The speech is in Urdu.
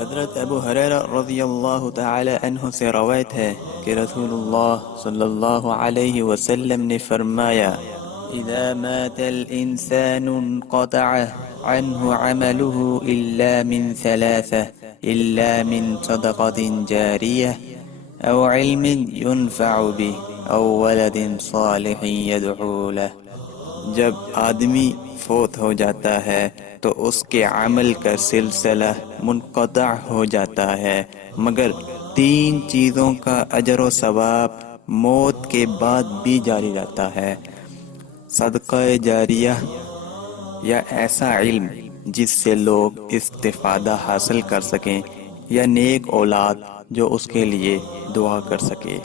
حضرت ابو ہریرہ رضی اللہ تعالی عنہ سے روایت ہے کہ رسول اللہ صلی اللہ علیہ وسلم نے فرمایا: اذا مات الانسان انقطع عنه عمله الا من ثلاثة، الا من صدقة جارية او علم ينفع به او ولد صالح يدعو له۔ جب آدمی فوت ہو جاتا ہے تو اس کے عمل کا سلسلہ منقطع ہو جاتا ہے، مگر تین چیزوں کا اجر و ثواب موت کے بعد بھی جاری رہتا ہے: صدقہ جاریہ یا ایسا علم جس سے لوگ استفادہ حاصل کر سکیں، یا نیک اولاد جو اس کے لیے دعا کر سکے۔